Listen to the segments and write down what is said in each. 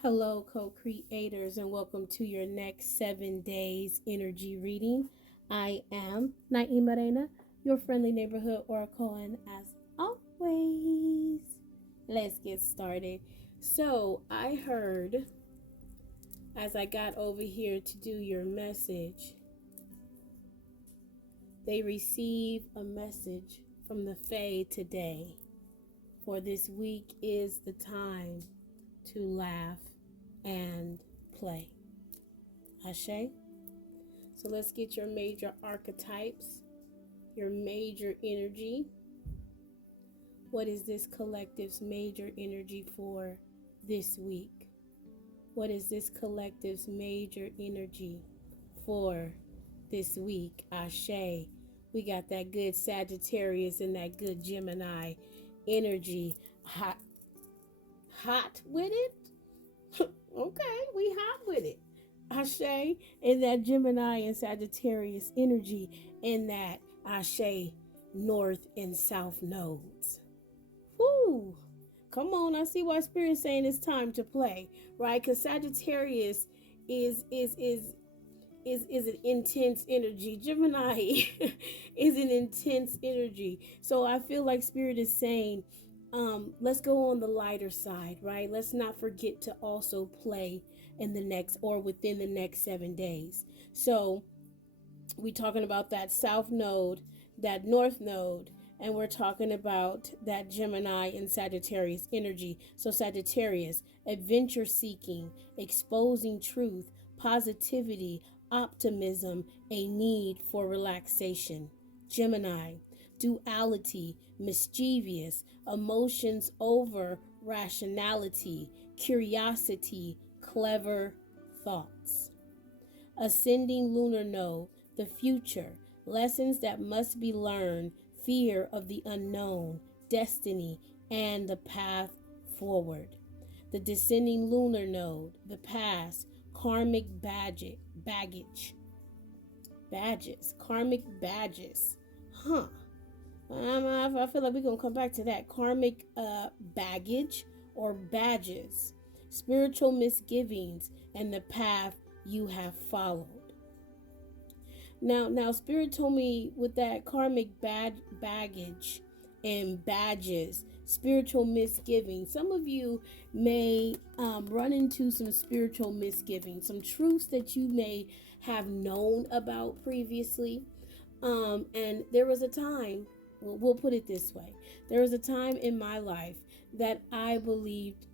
Hello, co-creators, and welcome to your next 7 days energy reading. I am nyemareina, your friendly neighborhood oracle, and as always, let's get started. So, I heard as I got over here to do your message, they receive a message from the Fae today. For this week is the time to laugh and play. Ashe? So let's get your major archetypes, your major energy. What is this collective's major energy for this week? What is this collective's major energy for this week? Ashe. We got that good Sagittarius and that good Gemini energy. Hot with it? Okay, we hot with it. Ashe, in that Gemini and Sagittarius energy, in that Ashe North and South nodes. Whoo! Come on, I see why Spirit's saying it's time to play, right? Because Sagittarius is an intense energy. Gemini is an intense energy. So I feel like Spirit is saying, let's go on the lighter side, right? Let's not forget to also play in the next or within the next 7 days. So we talking about that South node, that North node, and we're talking about that Gemini and Sagittarius energy. So Sagittarius, adventure seeking, exposing truth, positivity, optimism, a need for relaxation. Gemini, duality, mischievous, emotions over rationality, curiosity, clever thoughts. Ascending lunar node, the future, lessons that must be learned, fear of the unknown, destiny, and the path forward. The descending lunar node, the past, karmic karmic badges. I feel like we're going to come back to that. Karmic baggage or badges, spiritual misgivings, and the path you have followed. Now, Spirit told me with that karmic baggage and badges, spiritual misgivings. Some of you may run into some spiritual misgivings, some truths that you may have known about previously. And there was a time, we'll put it this way, there was a time in my life that I believed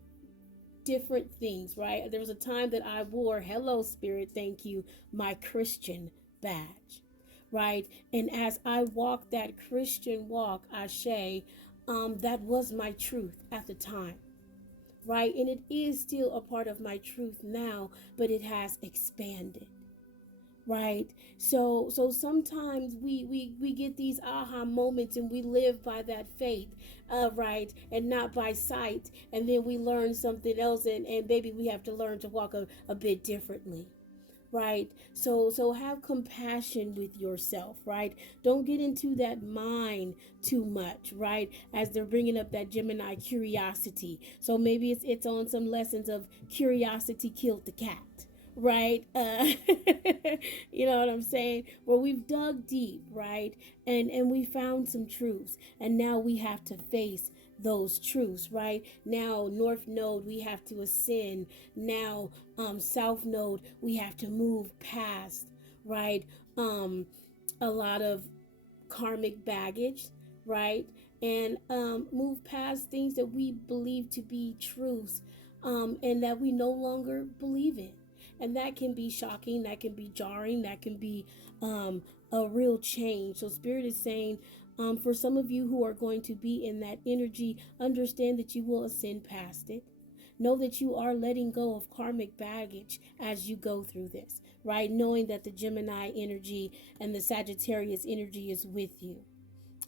different things, right? There was a time that I wore, hello Spirit, thank you, my Christian badge, right? And as I walked that Christian walk, Ashe, that was my truth at the time, right? And it is still a part of my truth now, but it has expanded, right? So sometimes we get these aha moments and we live by that faith, right, and not by sight, and then we learn something else, and baby, we have to learn to walk a bit differently, right? So have compassion with yourself, right? Don't get into that mind too much, right? As they're bringing up that Gemini curiosity, so maybe it's on some lessons of curiosity killed the cat, right? You know what I'm saying? Where we've dug deep, right? And we found some truths, and now we have to face those truths, right? Now North node, we have to ascend. Now South node, we have to move past, right? A lot of karmic baggage, right? And move past things that we believe to be truths, and that we no longer believe in. And that can be shocking, that can be jarring, that can be a real change. So Spirit is saying, for some of you who are going to be in that energy, understand that you will ascend past it. Know that you are letting go of karmic baggage as you go through this, right? Knowing that the Gemini energy and the Sagittarius energy is with you.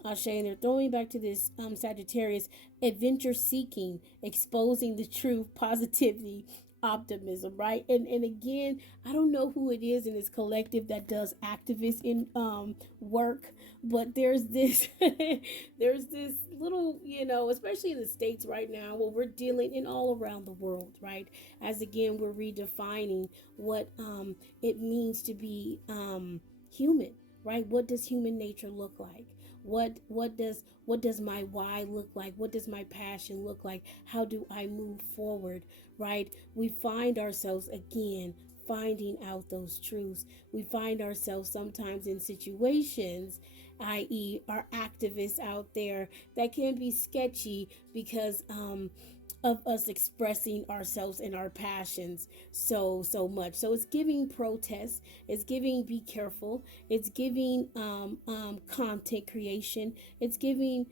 Ashe, and they're throwing back to this Sagittarius, adventure seeking, exposing the truth, positivity, optimism, right? And again, I don't know who it is in this collective that does activist in work, but there's this there's this little, especially in the States right now, where we're dealing in all around the world, right? As again, we're redefining what it means to be human, right? What does human nature look like? What does my why look like? What does my passion look like? How do I move forward, right? We find ourselves again finding out those truths. We find ourselves sometimes in situations, i.e., our activists out there, that can be sketchy because of us expressing ourselves and our passions so much. So it's giving protest, it's giving be careful, it's giving content creation, it's giving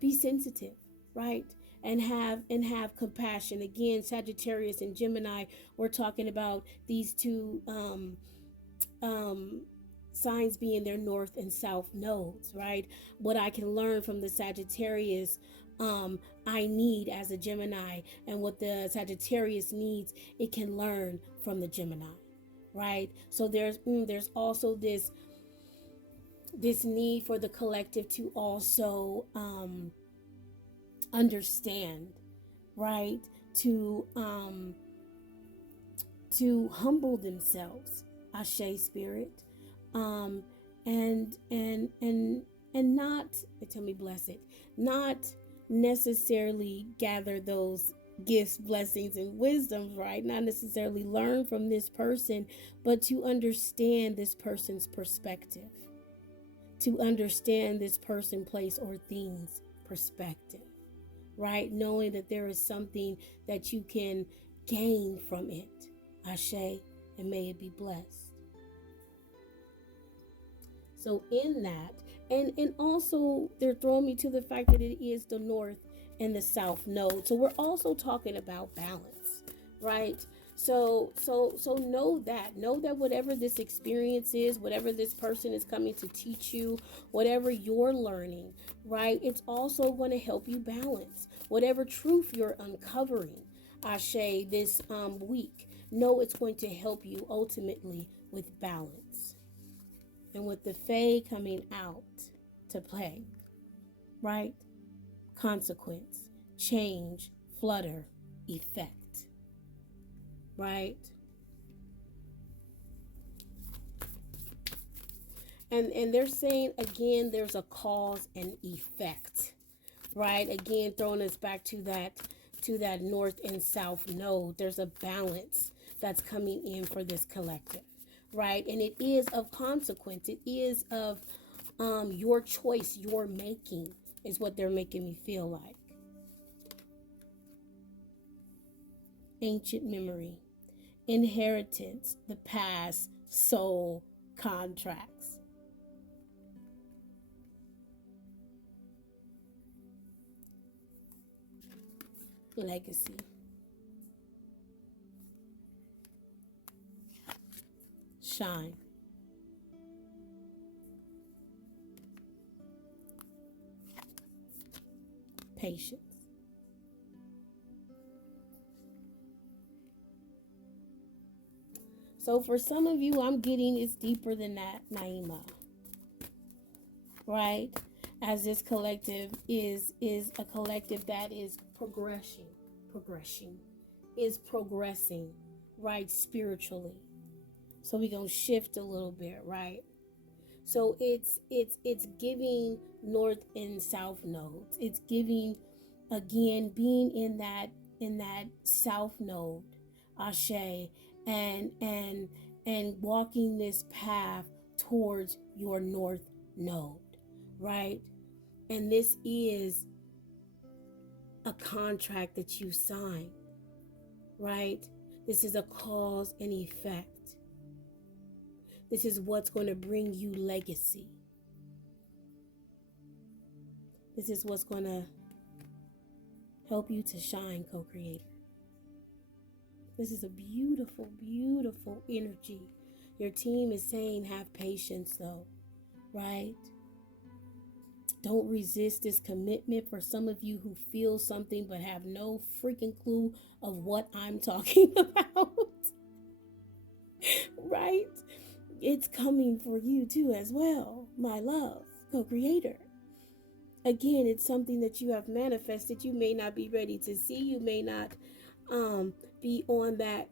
be sensitive, right? And have compassion. Again, Sagittarius and Gemini, we're talking about these two um signs being their north and south nodes, right? What I can learn from the Sagittarius, I need as a Gemini, and what the Sagittarius needs, it can learn from the Gemini, right? So there's also this need for the collective to also understand, right? To humble themselves, Ashe spirit, um, and not, tell me bless it, not necessarily gather those gifts, blessings, and wisdoms, right? Not necessarily learn from this person, but to understand this person's perspective, to understand this person, place, or thing's perspective, right? Knowing that there is something that you can gain from it. Ashe, and may it be blessed. So in that, and also they're throwing me to the fact that it is the north and the south node. So we're also talking about balance, right? So know that whatever this experience is, whatever this person is coming to teach you, whatever you're learning, right? It's also going to help you balance whatever truth you're uncovering, Ashe, this week. Know it's going to help you ultimately with balance. And with the Fae coming out to play, right? Consequence, change, flutter, effect, right? And they're saying again, there's a cause and effect, right? Again, throwing us back to that north and south node. There's a balance that's coming in for this collective, right? And it is of consequence. It is of your choice, your making, is what they're making me feel like. Ancient memory, inheritance, the past, soul contracts. Legacy. Shine. Patience. So for some of you, I'm getting it's deeper than that, Naima. Right? As this collective is a collective that is progressing, is progressing, right, spiritually. So we're gonna shift a little bit, right? So it's giving north and south nodes. It's giving again being in that south node, Ashe, and walking this path towards your north node, right? And this is a contract that you sign, right? This is a cause and effect. This is what's going to bring you legacy. This is what's going to help you to shine, co-creator. This is a beautiful, beautiful energy. Your team is saying have patience though, right? Don't resist this commitment. For some of you who feel something but have no freaking clue of what I'm talking about, right? It's coming for you too as well, my love, co-creator. Again, it's something that you have manifested. You may not be ready to see. You may not be on that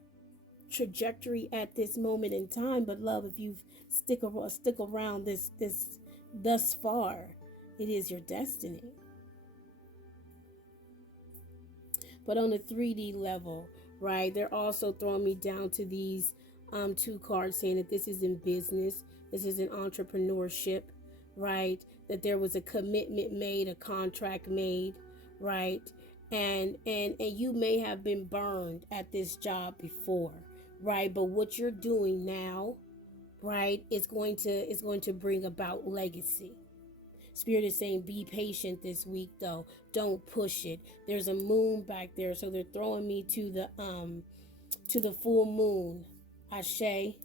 trajectory at this moment in time. But love, if you stick around this thus far, it is your destiny. But on a 3D level, right, they're also throwing me down to these two cards saying that this is in business, this is in entrepreneurship, right? That there was a commitment made, a contract made, right? And you may have been burned at this job before, right? But what you're doing now, right, is going to bring about legacy. Spirit is saying be patient this week though. Don't push it. There's a moon back there, so they're throwing me to the full moon. Ashe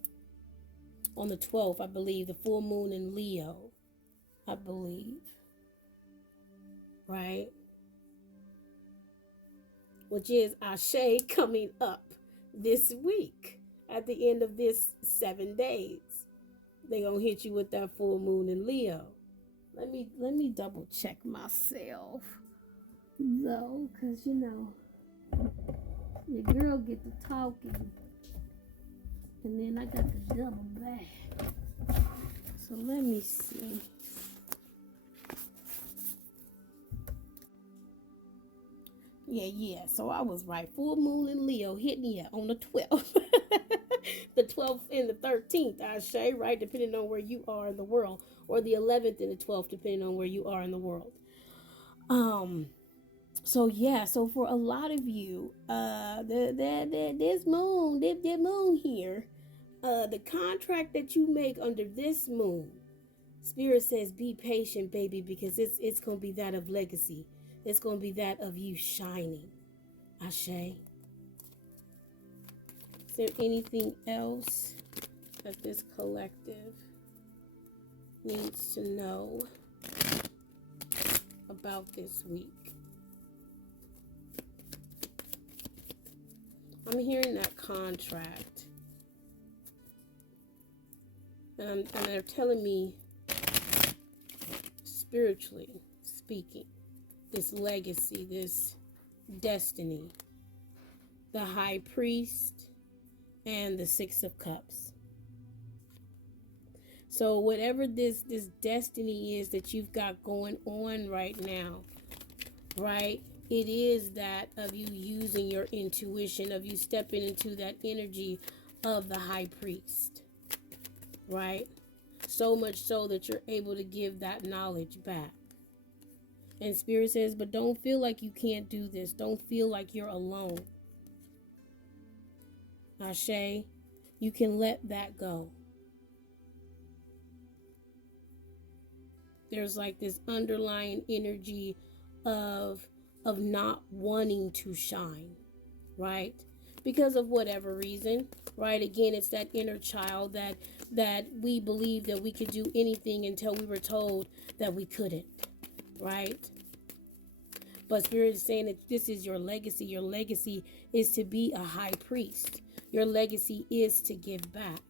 on the 12th, I believe, the full moon in Leo, I believe. Right? Which is Ashe coming up this week at the end of this 7 days. They're going to hit you with that full moon in Leo. Let me double check myself though, because your girl get to talking and then I got to double back. So let me see. Yeah. So I was right. Full moon in Leo hitting you on the 12th. The 12th and the 13th, I say, right? Depending on where you are in the world. Or the 11th and the 12th, depending on where you are in the world. So for a lot of you, this moon here, the contract that you make under this moon, Spirit says be patient, baby, because it's gonna be that of legacy. It's gonna be that of you shining. Ashe. Is there anything else that this collective needs to know about this week? I'm hearing that contract. And they're telling me, spiritually speaking, this legacy, this destiny, the high priest and the 6 of cups. So whatever this destiny is that you've got going on right now, right? It is that of you using your intuition, of you stepping into that energy of the high priest, right? So much so that you're able to give that knowledge back. And Spirit says, but don't feel like you can't do this. Don't feel like you're alone. Ashe, you can let that go. There's like this underlying energy of not wanting to shine, right? Because of whatever reason, right? Again, it's that inner child that we believe that we could do anything until we were told that we couldn't, right? But Spirit is saying that this is your legacy. Your legacy is to be a high priest. Your legacy is to give back,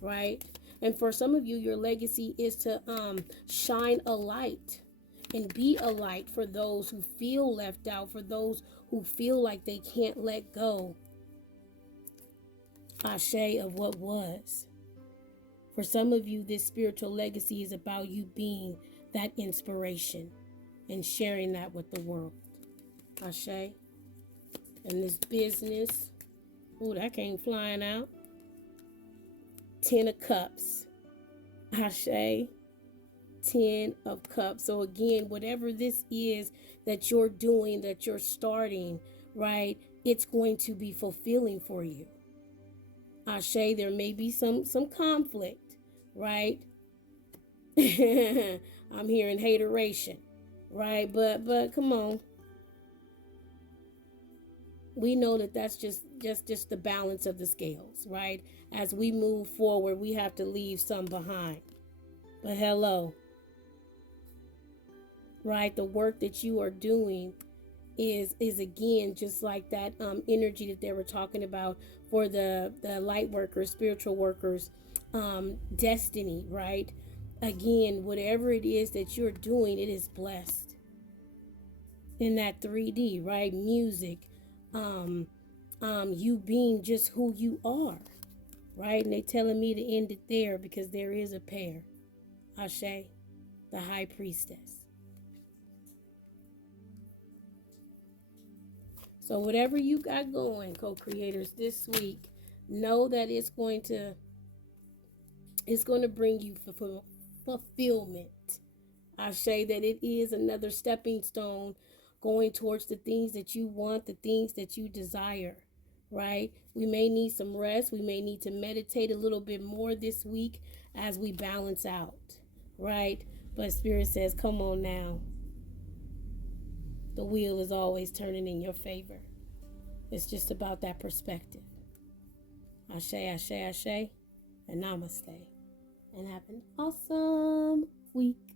right? And for some of you, your legacy is to shine a light and be a light for those who feel left out, for those who feel like they can't let go, Ashe, of what was. For some of you, this spiritual legacy is about you being that inspiration and sharing that with the world. Ashe. And this business, oh, that came flying out. 10 of Cups. Ashe. 10 of Cups. So again, whatever this is that you're doing, that you're starting, right, it's going to be fulfilling for you. Ashe, there may be some conflict, right? I'm hearing hateration, right? But come on. We know that that's just the balance of the scales, right? As we move forward, we have to leave some behind. But hello. right? The work that you are doing is again just like that energy that they were talking about for the light workers, spiritual workers, destiny, right? Again, whatever it is that you're doing, it is blessed in that 3D, right? Music, you being just who you are, right? And they telling me to end it there because there is a pair. Ashe, the high priestess. So whatever you got going, co-creators, this week, know that it's going to bring you fulfillment. I say that it is another stepping stone going towards the things that you want, the things that you desire, right? We may need some rest. We may need to meditate a little bit more this week as we balance out, right? But Spirit says, come on now. The wheel is always turning in your favor. It's just about that perspective. Ashe, ashe, ashe, and namaste. And have an awesome week.